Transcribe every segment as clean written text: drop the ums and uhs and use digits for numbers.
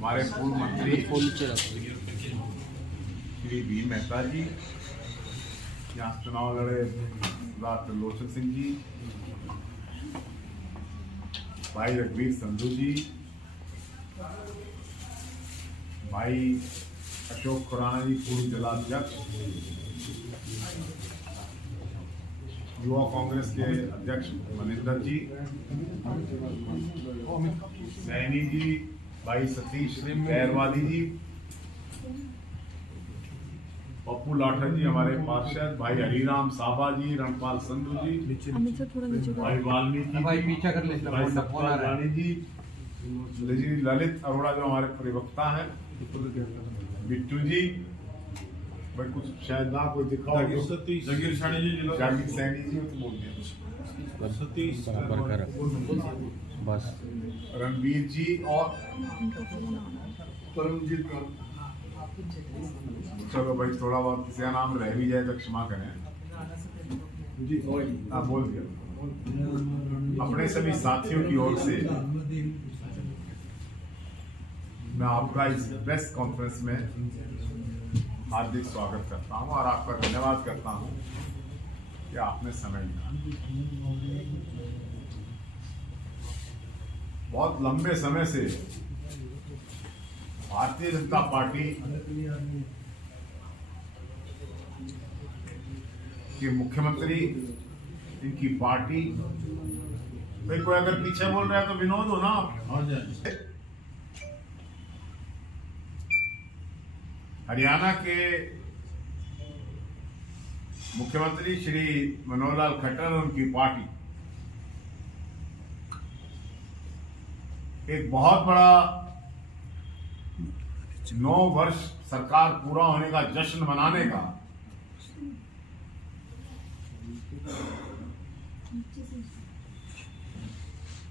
हमारे पूर्व मंत्री श्री बी मेहता जी, यहाँ चुनाव लड़े त्रिलोचन सिंह जी, भाई रघुवीर संधू जी, भाई अशोक खुराना जी पूर्व जिलाध्यक्ष, युवा कांग्रेस के अध्यक्ष मनिंदर जी, सैनी जी, भाई सतीश खैरवाली जी, पप्पू लाठर जी हमारे पार्षद, भाई हरिराम साबा जी, रणपाल संधू जी, भाई वाल्मीकि, भाई सत्यनारायण जी, ललित अरोड़ा जो हमारे प्रवक्ता हैं, बिट्टू जी, भाई कुछ शायद ना कोई दिखाओ, जागीर सैनी जी, जागीर सैनी जी तो बोल दिया, सतीश बस, रणवीर जी और परमजीत। चलो भाई थोड़ा बहुत किसी का नाम रह भी जाए तो क्षमा करें जी। आप बोल दिया। अपने सभी साथियों की ओर से मैं आपका इस प्रेस कॉन्फ्रेंस में हार्दिक स्वागत करता हूं और आपका धन्यवाद करता हूं कि आपने समय दिया। बहुत लंबे समय से भारतीय जनता पार्टी के मुख्यमंत्री, इनकी पार्टी, भाई कोई अगर पीछे बोल रहा है तो विनोद हो ना। हरियाणा के मुख्यमंत्री श्री मनोहर लाल खट्टर और उनकी पार्टी एक बहुत बड़ा 9 वर्ष सरकार पूरा होने का जश्न मनाने का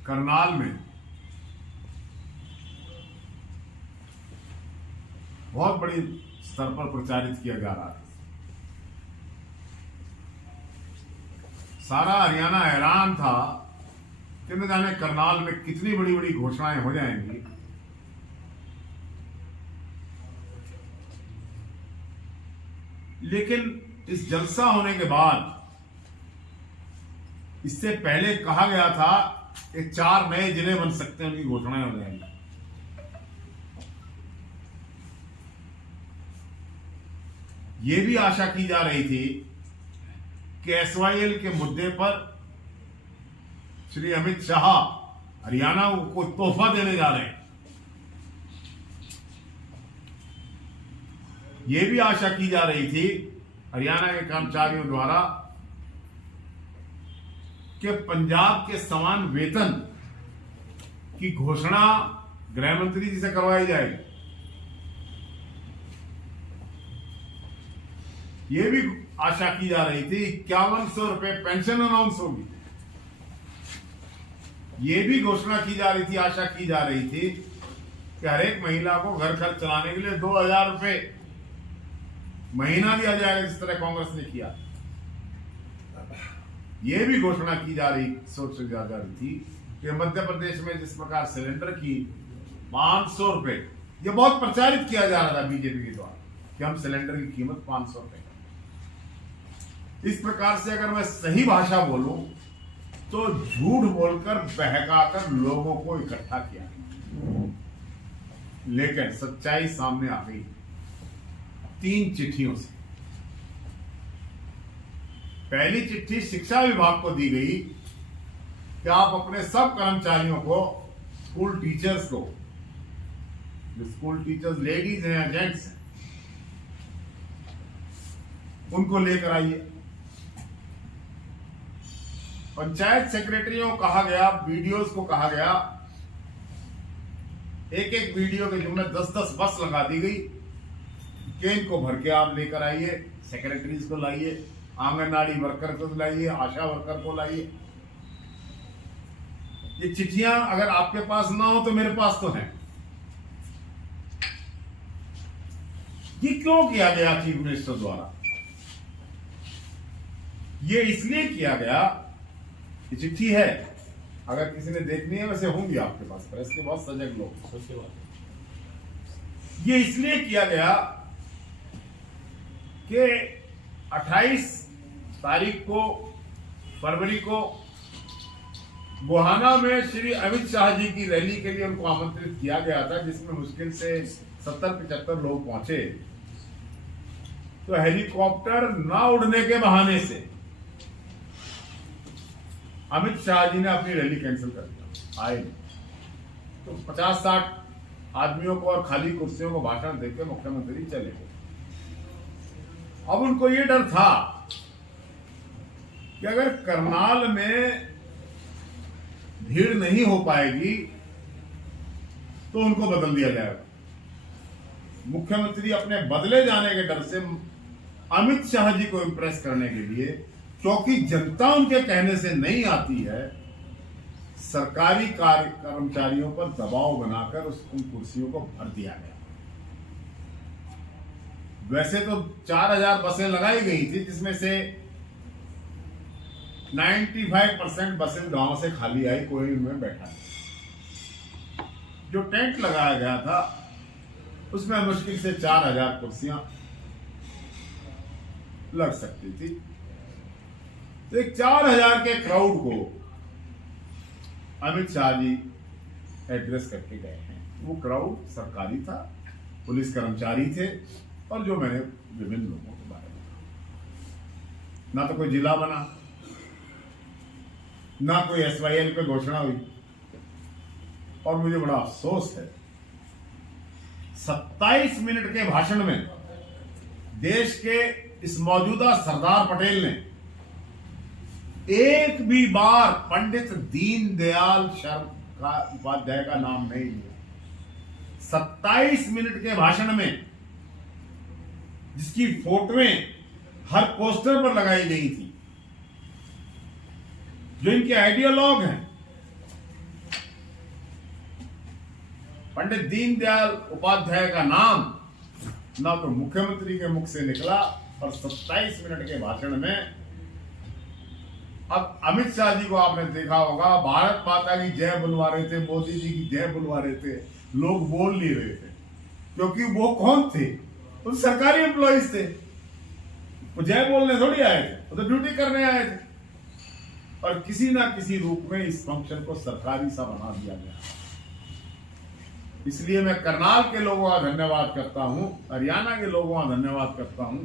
करनाल में बहुत बड़ी स्तर पर प्रचारित किया जा रहा है। सारा हरियाणा हैरान था कि न जाने करनाल में कितनी बड़ी बड़ी घोषणाएं हो जाएंगी। लेकिन इस जलसा होने के बाद, इससे पहले कहा गया था कि 4 नए जिले बन सकते हैं, उनकी घोषणाएं हो जाएंगी। यह भी आशा की जा रही थी कि SYL के मुद्दे पर श्री अमित शाह हरियाणा को तोहफा देने जा रहे हैं। यह भी आशा की जा रही थी हरियाणा के कर्मचारियों द्वारा कि पंजाब के समान वेतन की घोषणा गृह मंत्री जी से करवाई जाएगी। यह भी आशा की जा रही थी 5100 रुपए पेंशन अनाउंस होगी। यह भी घोषणा की जा रही थी, आशा की जा रही थी कि हर एक महिला को घर खर्च चलाने के लिए 2000 रुपए महीना दिया जाएगा, जिस तरह कांग्रेस ने किया। यह भी घोषणा की जा रही थी कि मध्य प्रदेश में जिस प्रकार सिलेंडर की 500 रुपए, यह बहुत प्रचारित किया जा रहा था बीजेपी के द्वारा कि हम सिलेंडर की कीमत 500 रुपए। इस प्रकार से अगर मैं सही भाषा बोलूं तो झूठ बोलकर बहकाकर लोगों को इकट्ठा किया, लेकिन सच्चाई सामने आ गई 3 चिट्ठियों से। पहली चिट्ठी शिक्षा विभाग को दी गई कि आप अपने सब कर्मचारियों को, स्कूल टीचर्स को, जो स्कूल टीचर्स लेडीज हैं या जेंट्स हैं, उनको लेकर आइए। पंचायत सेक्रेटरियों को कहा गया, बीडीओस को कहा गया, एक वीडियो के जुम्मे 10-10 बस लगा दी गई कि इनको भर के आप लेकर आइए, सेक्रेटरीज को लाइए, आंगनबाड़ी वर्कर को लाइए, आशा वर्कर को लाइए। ये चिट्ठियां अगर आपके पास ना हो तो मेरे पास तो है। ये क्यों किया गया चीफ मिनिस्टर द्वारा? ये इसलिए किया गया, ये चिट्ठी है, अगर किसी ने देखनी है, वैसे होंगी आपके पास, प्रेस के बहुत सजग लोग, ये इसलिए किया गया कि 28 तारीख को फरवरी को गोहाना में श्री अमित शाह जी की रैली के लिए उनको आमंत्रित किया गया था, जिसमें मुश्किल से 70-75 लोग पहुंचे। तो हेलीकॉप्टर ना उड़ने के बहाने से अमित शाह जी ने अपनी रैली कैंसिल कर दिया, आए तो 50-60 आदमियों को और खाली कुर्सियों को भाषण देकर मुख्यमंत्री चले गए। अब उनको ये डर था कि अगर करनाल में भीड़ नहीं हो पाएगी तो उनको बदल दिया जाएगा। मुख्यमंत्री अपने बदले जाने के डर से अमित शाह जी को इंप्रेस करने के लिए, क्योंकि जनता उनके कहने से नहीं आती है, सरकारी कर्मचारियों पर दबाव बनाकर उन कुर्सियों को भर दिया गया। वैसे तो 4000 बसें लगाई गई थी, जिसमें से 95% बसें गांव से खाली आई, कोई उनमें बैठा नहीं। जो टेंट लगाया गया था उसमें मुश्किल से 4000 कुर्सियां लग सकती थी। तो एक 4000 के क्राउड को अमित शाह जी एड्रेस करके गए हैं। वो क्राउड सरकारी था, पुलिस कर्मचारी थे, और जो मैंने विभिन्न लोगों के बारे में, ना तो कोई जिला बना, ना कोई SYL पे घोषणा हुई। और मुझे बड़ा अफसोस है, 27 मिनट के भाषण में देश के इस मौजूदा सरदार पटेल ने एक भी बार पंडित दीनदयाल उपाध्याय का नाम नहीं लिया। 27 मिनट के भाषण में, जिसकी फोटोएं हर पोस्टर पर लगाई गई थी, जो इनके आइडियोलॉग हैं, पंडित दीनदयाल उपाध्याय का नाम ना तो मुख्यमंत्री के मुख से निकला, और 27 मिनट के भाषण में अब अमित शाह जी को आपने देखा होगा, भारत माता की जय बुलवा रहे थे, मोदी जी की जय बुलवा रहे थे, लोग बोल नहीं रहे थे, क्योंकि वो कौन थे? वो सरकारी एम्प्लॉइज थे। वो जय बोलने थोड़ी आए थे, वो तो ड्यूटी करने आए थे। और किसी ना किसी रूप में इस फंक्शन को सरकारी सा बना दिया गया। इसलिए मैं करनाल के लोगों का धन्यवाद करता हूं, हरियाणा के लोगों का धन्यवाद करता हूं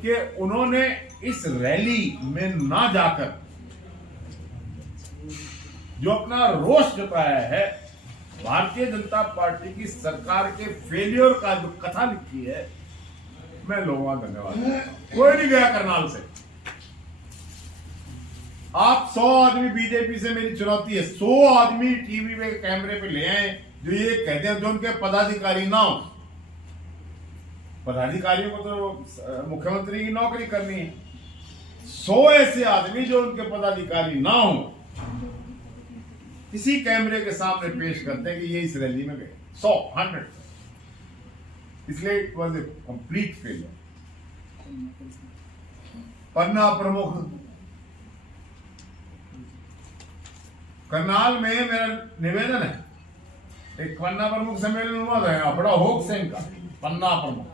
कि उन्होंने इस रैली में ना जाकर जो अपना रोष जताया है, भारतीय जनता पार्टी की सरकार के फेलियर का जो कथा लिखी है, मैं लोगों का धन्यवाद करता हूं। कोई नहीं गया करनाल से। आप 100 आदमी बीजेपी से, मेरी चुनौती है, 100 आदमी टीवी पे कैमरे पे ले आए जो ये कहते हैं, जो उनके पदाधिकारी ना हो। पदाधिकारियों को तो मुख्यमंत्री की नौकरी करनी है। 100 ऐसे आदमी जो उनके पदाधिकारी ना हो, किसी कैमरे के सामने पेश करते हैं कि ये इस रैली में गए। 100 इसलिए it was a complete failure. पन्ना प्रमुख करनाल में मेरा निवेदन है, एक पन्ना प्रमुख सम्मेलन हुआ था बड़ा होक सिंह का, पन्ना प्रमुख,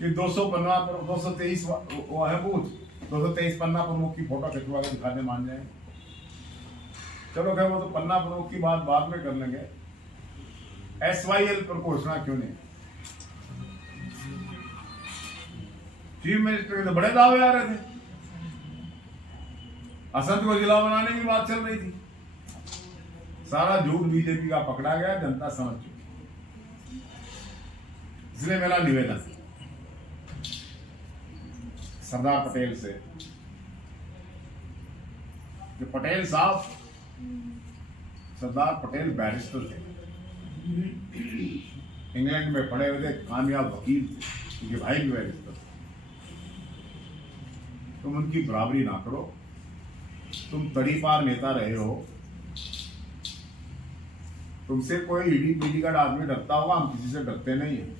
ये 223 वो है बूथ, 223 पन्ना प्रमुख की फोटो खिंचवा के दिखाने मान जाए। चलो खैर, वो तो पन्ना प्रमुख की बात बाद में कर लेंगे। SYL पर घोषणा क्यों नहीं? चीफ मिनिस्टर के तो बड़े दावे आ रहे थे, असंध को जिला बनाने की बात चल रही थी। सारा झूठ बीजेपी का पकड़ा गया, जनता समझ चुकी। इसलिए मेरा निवेदन सरदार पटेल से, जो पटेल साहब, सरदार पटेल बैरिस्टर थे, इंग्लैंड में पढ़े हुए थे, कामयाब वकील थे, उनके भाई भी बैरिस्टर थे। तुम उनकी बराबरी ना करो। तुम तड़ीपार नेता रहे हो, तुमसे कोई ईडी पीडी का आदमी डरता होगा, हम किसी से डरते नहीं है।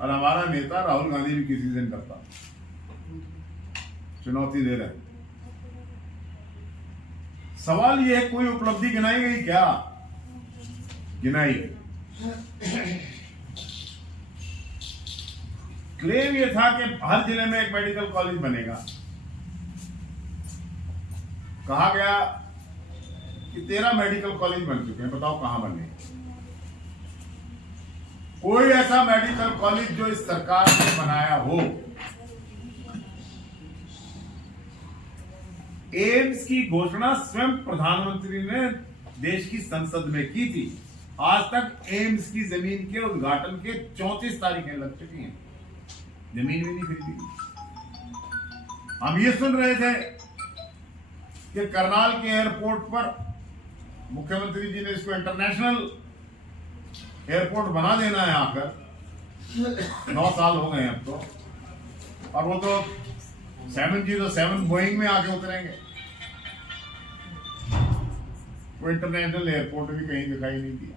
और हमारा नेता राहुल गांधी भी किसी से नहीं डरता। चुनौती दे रहे हैं। सवाल यह है, कोई उपलब्धि गिनाई गई क्या? गिनाई गई। क्लेम ये था कि हर जिले में एक मेडिकल कॉलेज बनेगा। कहा गया कि 13 मेडिकल कॉलेज बन चुके हैं, बताओ कहां बने। कोई ऐसा मेडिकल कॉलेज जो इस सरकार ने बनाया हो। एम्स की घोषणा स्वयं प्रधानमंत्री ने देश की संसद में की थी। आज तक एम्स की जमीन के उद्घाटन के 34 तारीखें लग चुकी हैं, जमीन भी नहीं खरीदी। हम ये सुन रहे थे कि करनाल के एयरपोर्ट पर मुख्यमंत्री जी ने इसको इंटरनेशनल एयरपोर्ट बना देना है आकर। 9 साल हो गए अब तो, और वो तो 707 बोइंग में आके उतरेंगे। वो इंटरनेशनल एयरपोर्ट भी कहीं दिखाई नहीं दिया।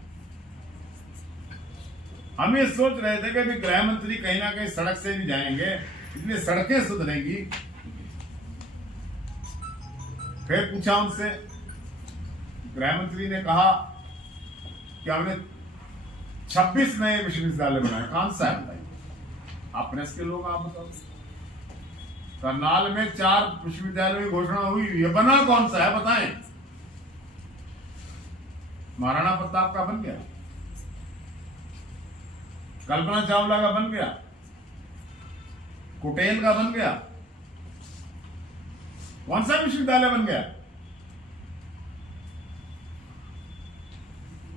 हम ये सोच रहे थे कि अभी गृह मंत्री कहीं ना कहीं सड़क से भी जाएंगे, इसलिए सड़कें सुधरेंगी। फिर पूछा उनसे, गृह मंत्री ने कहा कि हमने 26 नए विश्वविद्यालय बनाए। कौन सा है बताइए, आप प्रेस के लोग, आप बताओ। करनाल में 4 विश्वविद्यालयों की घोषणा हुई, ये बना कौन सा है बताएं। महाराणा प्रताप का बन गया, कल्पना चावला का बन गया, कुटेल का बन गया, कौन सा विश्वविद्यालय बन गया।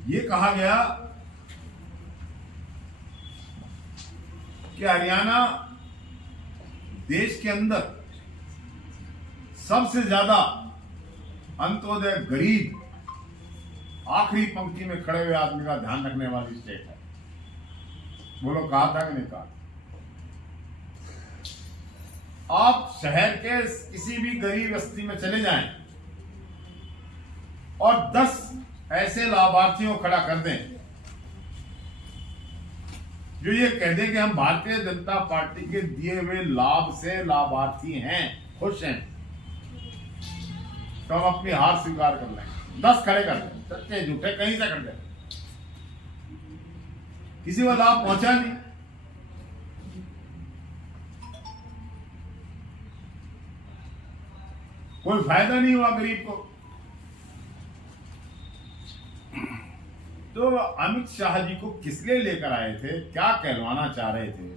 ये कहा गया कि हरियाणा देश के अंदर सबसे ज्यादा अंत्योदय गरीब आखिरी पंक्ति में खड़े हुए आदमी का ध्यान रखने वाली स्टेट है। बोलो, कहा था कि नहीं कहा। आप शहर के किसी भी गरीब बस्ती में चले जाएं और 10 ऐसे लाभार्थियों को खड़ा कर दें जो ये कह दें कि हम भारतीय जनता पार्टी के दिए हुए लाभ से लाभार्थी हैं, खुश हैं, तो हम अपनी हार स्वीकार कर लें। 10 खड़े कर दें, सच्चे झूठे कहीं से कर दें, किसी को लाभ पहुंचा नहीं। कोई फायदा नहीं हुआ गरीब को। तो अमित शाह जी को किस लिए लेकर आए थे, क्या कहलवाना चाह रहे थे।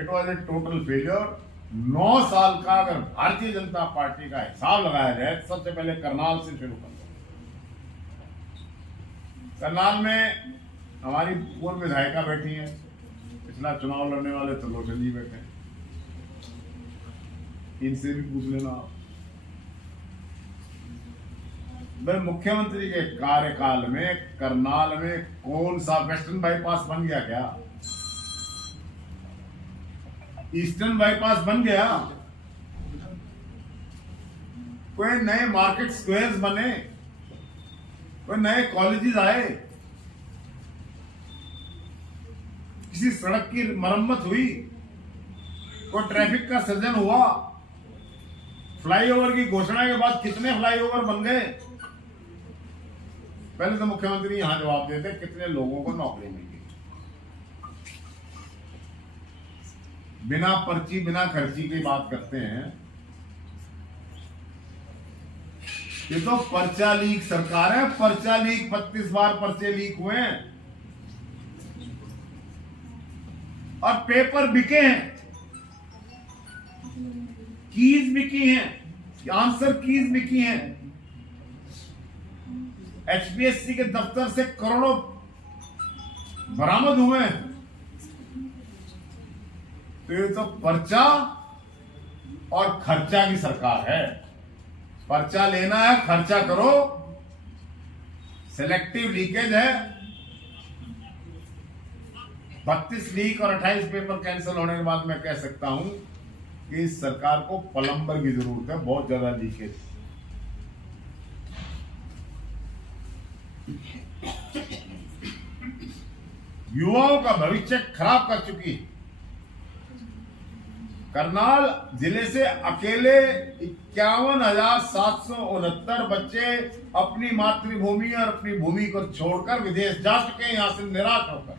It was A total failure. 9 साल का अगर भारतीय जनता पार्टी का हिसाब लगाया जाए तो सबसे पहले करनाल से शुरू कर। करनाल में हमारी पूर्व विधायिका बैठी हैं, पिछला चुनाव लड़ने वाले त्रिलोचन जी बैठे हैं, इनसे भी पूछ लेना आप। भाई, मुख्यमंत्री के कार्यकाल में करनाल में कौन सा वेस्टर्न बाईपास बन गया? क्या ईस्टर्न बाईपास बन गया? कोई नए मार्केट स्क्वायर्स बने, कोई नए कॉलेजेस आए, किसी सड़क की मरम्मत हुई, कोई ट्रैफिक का सृजन हुआ? फ्लाईओवर की घोषणा के बाद कितने फ्लाईओवर बन गए? पहले तो मुख्यमंत्री यहां जवाब देते कितने लोगों को नौकरी मिल गई। बिना पर्ची बिना खर्ची की बात करते हैं। ये तो पर्चा लीक सरकार है, पर्चा लीक। 32 बार पर्चे लीक हुए हैं और पेपर बिके हैं, कीज बिकी हैं, आंसर कीज बिकी हैं। एचपीएससी के दफ्तर से करोड़ों बरामद हुए हैं। तो ये तो पर्चा और खर्चा की सरकार है। पर्चा लेना है, खर्चा करो। सिलेक्टिव लीकेज है। 32 लीक और 28 पेपर कैंसिल होने के बाद मैं कह सकता हूं कि इस सरकार को प्लम्बर की जरूरत है। बहुत ज्यादा लीकेज। युवाओं का भविष्य खराब कर चुकी है। करनाल जिले से अकेले 51,769 बच्चे अपनी मातृभूमि और अपनी भूमि को छोड़कर विदेश जा चुके हैं, यहां से निराश होकर।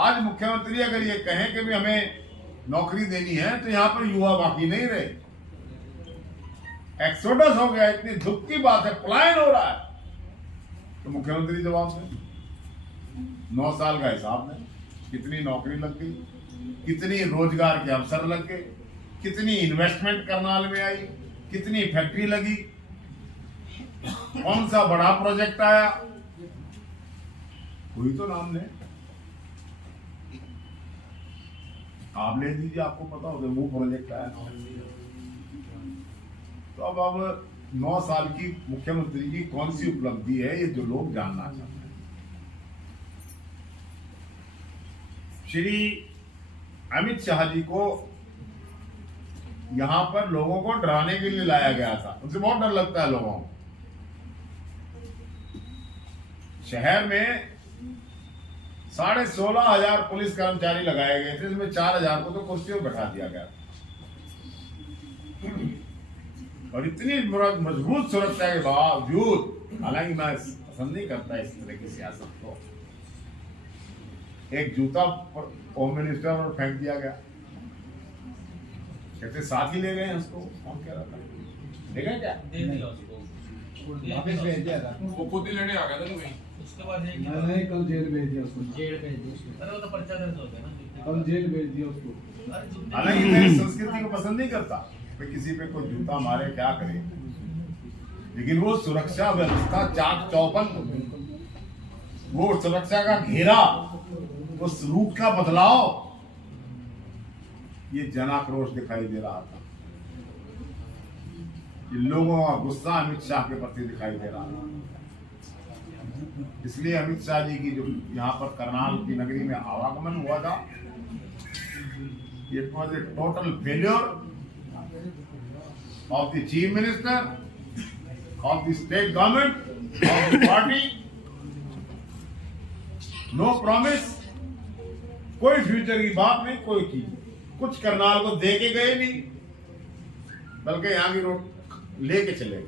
आज मुख्यमंत्री अगर ये कहें कि भी हमें नौकरी देनी है तो यहां पर युवा बाकी नहीं रहे, एक्सोडस हो गया, इतनी दुख की बात है, पलायन हो रहा है। तो मुख्यमंत्री जवाब दें, 9 साल का हिसाब दें, कितनी नौकरी लग गई, कितनी रोजगार के अवसर लग गए, कितनी इन्वेस्टमेंट करनाल में आई, कितनी फैक्ट्री लगी, कौन सा बड़ा प्रोजेक्ट आया, कोई तो नाम ले, आप ले दीजिए, आपको पता होगा वो प्रोजेक्ट आया। तो अब 9 साल की मुख्यमंत्री की कौन सी उपलब्धि है, ये जो लोग जानना चाहते हैं। श्री अमित शाह जी को यहां पर लोगों को डराने के लिए लाया गया था, उनसे बहुत डर लगता है लोगों को। शहर में 16,500 पुलिस कर्मचारी लगाए गए थे, इसमें 4,000 को तो कुर्सियों पर बैठा दिया गया, और इतनी मजबूत सुरक्षा के बावजूद, हालांकि मैं पसंद नहीं करता इस तरह की सियासत को, एक जूता होम मिनिस्टर और फेंक दिया गया, कहते साथ ही ले गए उसको, कौन कह रहा था, ले गए क्या, दे दिया उसको, वापस भेज दिया था, वो खुद ही लेने आ गया था ना भाई, उसके बाद नहीं, कल जेल भेज दिया उसको, जेल भेज दिया, अरे वो तो पर्चा दर्ज हो गया ना, कल जेल भेज दिया उसको। हालांकि मैं इस संस्कृति को पसंद नहीं करता, किसी पे कोई जूता मारे क्या करे, लेकिन वो सुरक्षा व्यवस्था चाक चौबंद, वो सुरक्षा का घेरा, उस रूट का बदलाव, ये जन आक्रोश दिखाई दे रहा था, ये लोगों का गुस्सा अमित शाह के प्रति दिखाई दे रहा था। इसलिए अमित शाह जी की जो यहाँ पर करनाल की नगरी में आवागमन हुआ था, it was A total failure of the chief minister, of the state government, of the party, no promise, कोई फ्यूचर की बात नहीं, कोई की कुछ करनाल को दे के गए नहीं, बल्कि यहाँ की रोड लेके चले गए,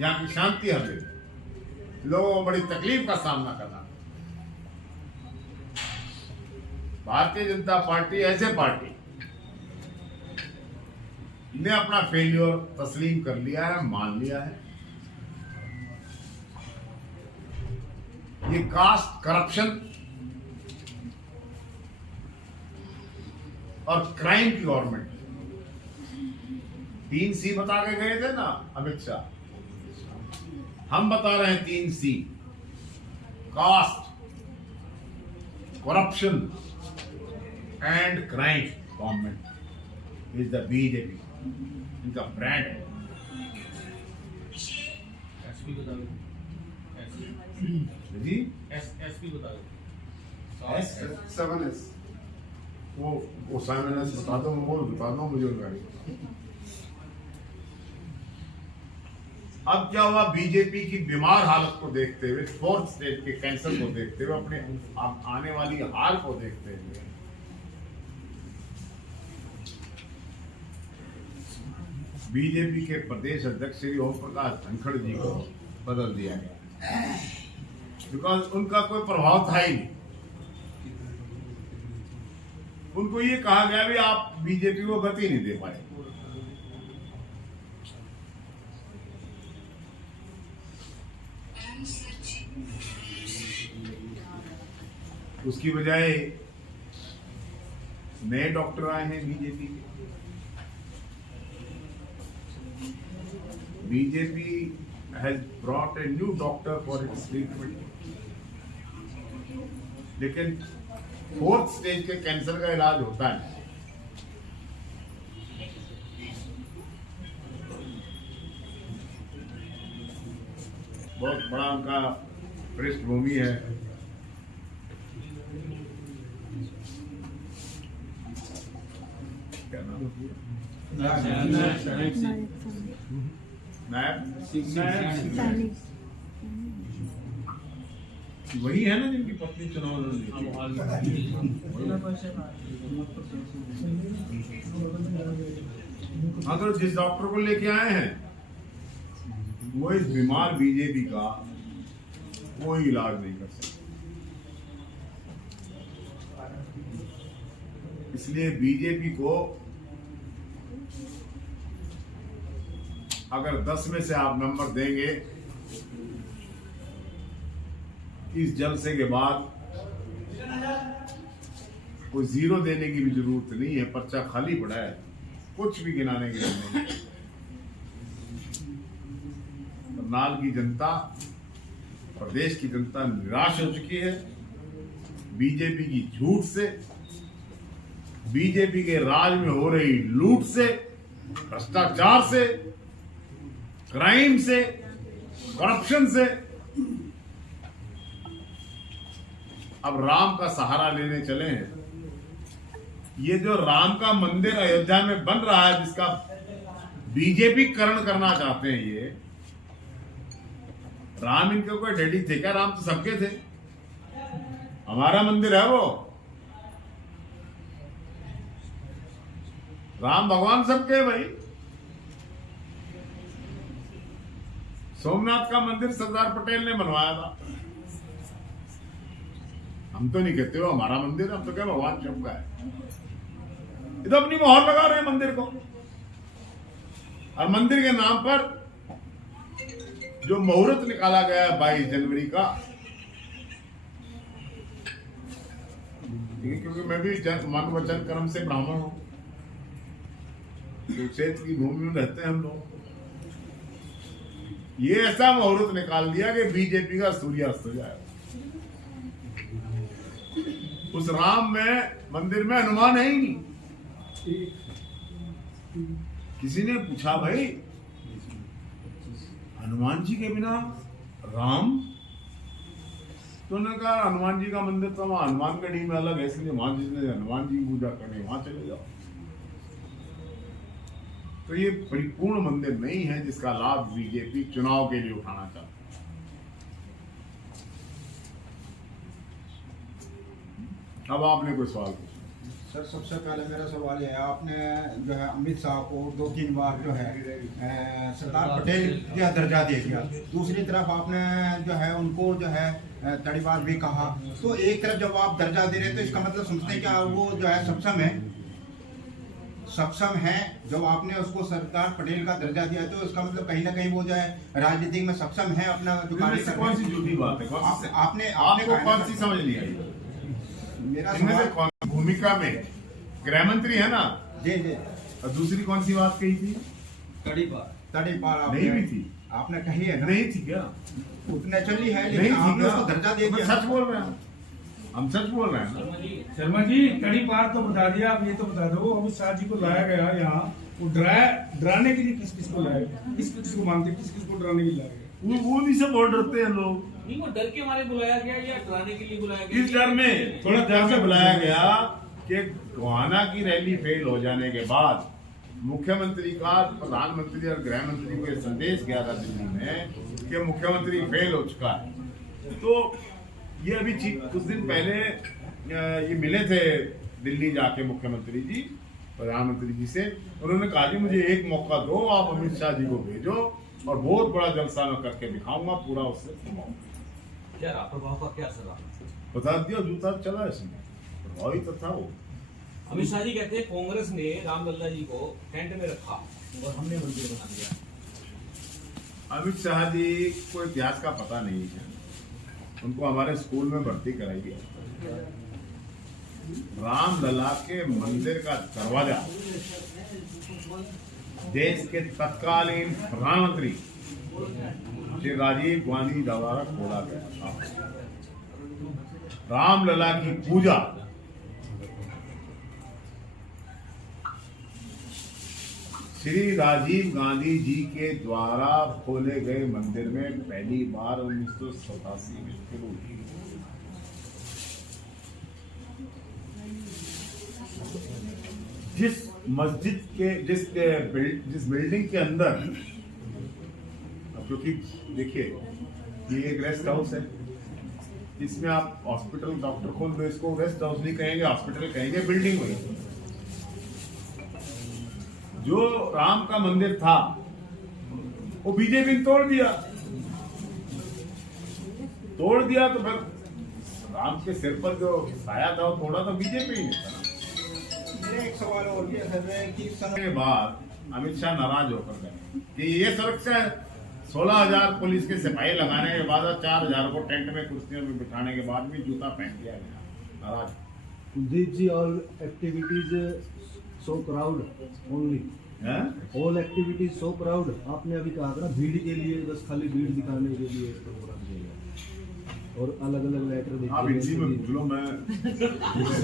यहाँ की शांति हर गई, लोगों को बड़ी तकलीफ का सामना करना। भारतीय जनता पार्टी ऐसे पार्टी ने अपना फेल्योर तस्लीम कर लिया है, मान लिया है। ये कास्ट करप्शन और क्राइम की गवर्नमेंट, 3 C बता के गए थे ना अमित शाह, हम बता रहे हैं 3 C, caste, corruption and crime government is the BJP, इनका ब्रांड है। एसपी बता दो जी, एसपी बता दो, 7S वो 7S बता दो, वो बता दो मुझे उनका। अब क्या हुआ, बीजेपी की बीमार हालत को देखते हुए, 4th स्टेज के कैंसर को देखते हुए, अपने आने वाली हार को देखते हुए, बीजेपी के प्रदेश अध्यक्ष श्री ओम प्रकाश धनखड़ जी को बदल दिया गया, बिकॉज उनका कोई प्रभाव था ही नहीं। उनको ये कहा गया भी आप बीजेपी को गति नहीं दे पाए। उसकी बजाय नए डॉक्टर आए हैं बीजेपी के। BJP has brought a new doctor for its treatment, लेकिन 4th स्टेज के कैंसर का इलाज होता है। बहुत बड़ा उनका पृष्ठभूमि है। क्या नाम? वही है ना जिनकी पत्नी चुनाव लड़ रही हाँ, तो जिस डॉक्टर को लेके आए हैं वो इस बीमार बीजेपी का कोई इलाज नहीं कर सकता। इसलिए बीजेपी को अगर 10 में से आप नंबर देंगे, इस जलसे के बाद कोई 0 देने की भी जरूरत नहीं है, पर्चा खाली पड़ा है, कुछ भी गिनाने की जरूरत नहीं। करनाल की जनता, प्रदेश की जनता निराश हो चुकी है बीजेपी की झूठ से, बीजेपी के राज में हो रही लूट से, भ्रष्टाचार से, क्राइम से, करप्शन से। अब राम का सहारा लेने चले हैं। ये जो राम का मंदिर अयोध्या में बन रहा है, जिसका बीजेपी करण करना चाहते हैं, ये राम इनके कोई डैडी थे क्या? राम तो सबके थे, हमारा मंदिर है वो। राम भगवान सबके भाई। सोमनाथ का मंदिर सरदार पटेल ने बनवाया था। हम तो नहीं कहते हो हमारा मंदिर, हम तो क्या भगवान शिव का है। ये तो अपनी मोहर लगा रहे हैं मंदिर को। और मंदिर के नाम पर जो मुहूर्त निकाला गया है 22 जनवरी का, क्योंकि मैं भी मन वचन कर्म से ब्राह्मण हूं, कुरुक्षेत्र की भूमि में रहते हैं हम लोग। ये ऐसा मुहूर्त निकाल दिया कि बीजेपी का सूर्यास्त हो जाएगा। उस राम में मंदिर में हनुमान है ही नहीं। किसी ने पूछा भाई हनुमान जी के बिना राम, तो उन्होंने कहा हनुमान जी का मंदिर तो वहां हनुमानगढ़ी में अलग है, इसलिए वहां जिसने हनुमान जी की पूजा करनी वहां चले जाओ। तो ये परिपूर्ण मंदिर नहीं है जिसका लाभ बीजेपी चुनाव के लिए उठाना चाहती है। अब आपने कोई सवाल पूछा? सर, सबसे पहले मेरा सवाल है, आपने जो है अमित शाह को 2-3 बार जो है सरदार पटेल का दर्जा दे दिया, दूसरी तरफ आपने जो है उनको जो है तड़ीवार भी कहा। तो एक तरफ जब आप दर्जा दे रहे तो इसका मतलब समझते हैं क्या वो जो है सक्षम है? जब आपने उसको सरदार पटेल का दर्जा दिया तो इसका मतलब कहीं ना कहीं वो जो है राजनीति में सक्षम है अपना जो कार्य। कौन सी झूठी बात है? आपने कौन सी समझ नहीं आई? मेरा भूमिका में गृह मंत्री है ना जी जी, और दूसरी कौन सी बात कही थी? तड़ी पार नहीं भी थी, आपने कही है ना? नहीं थी क्या? उतना चली है, लेकिन आपने उसको दर्जा दे दिया। सच बोल रहे हैं हम सच बोल रहे हैं ना। शर्मा जी, कड़ी पार तो बता दिया, आप ये तो बता दो अमित शाह जी को लाया गया यहाँ, वो डराने के लिए किस किस को लाया गया, किस किस को मानते, किस किस को डराने के लिए लाया गया? वो भी सब बहुत डरते हैं लोग। नहीं, वो डर के मारे बुलाया गया या डराने के लिए बुलाया गया? इस डर में थोड़ा ध्यान से बुलाया गया कि गोहाना की रैली फेल हो जाने के बाद मुख्यमंत्री का प्रधानमंत्री और गृह मंत्री को यह संदेश गया था दिल्ली में कि मुख्यमंत्री फेल हो चुका है। तो ये अभी कुछ दिन पहले ये मिले थे दिल्ली जाके मुख्यमंत्री जी प्रधानमंत्री जी से, उन्होंने कहा जी मुझे एक मौका दो, आप अमित शाह जी को भेजो और बहुत बड़ा जलसा मैं करके दिखाऊंगा, पूरा उससे क्या प्रभाव का क्या असर रहा? बता दिया, जूता चला इसमें, प्रभावित तो था वो। अमित शाह जी कहते हैं कांग्रेस ने रामलल्ला जी को टेंट में रखा और हमने मंदिर बना दिया। अमित शाह जी को इतिहास का पता नहीं है, उनको हमारे स्कूल में भर्ती कराई गई। रामलला के मंदिर का दरवाजा देश के तत्कालीन प्रधानमंत्री श्री राजीव गांधी द्वारा खोला गया था। रामलला की पूजा श्री राजीव गांधी जी के द्वारा खोले गए मंदिर में पहली बार 1987 में शुरू हुई। जिस मस्जिद के जिस बिल्डिंग के अंदर, क्योंकि देखिए ये एक रेस्ट हाउस है, इसमें आप हॉस्पिटल डॉक्टर खोल दो, इसको रेस्ट हाउस नहीं कहेंगे, हॉस्पिटल कहेंगे, बिल्डिंग हुई। जो राम का मंदिर था वो बीजेपी ने तोड़ दिया तो फिर राम के सिर पर जो साया था वो तोड़ा तो बीजेपी ने था। मेरा एक सवाल और भी है कि के बाद अमित शाह नाराज होकर गए कि ये सुरक्षा 16,000 पुलिस के सिपाही लगाने के बाद 4,000 को टेंट में कुर्सियों में बिठाने के बाद भी जूता पहन दिया गया। नाराज Kuldeep ji, all activities so proud only, all activities so proud. आपने अभी कहा था ना भीड़ के लिए, बस खाली भीड़ दिखाने के लिए प्रोग्राम किया और अलग अलग लेटर आप इसी में पूछ लो, मैं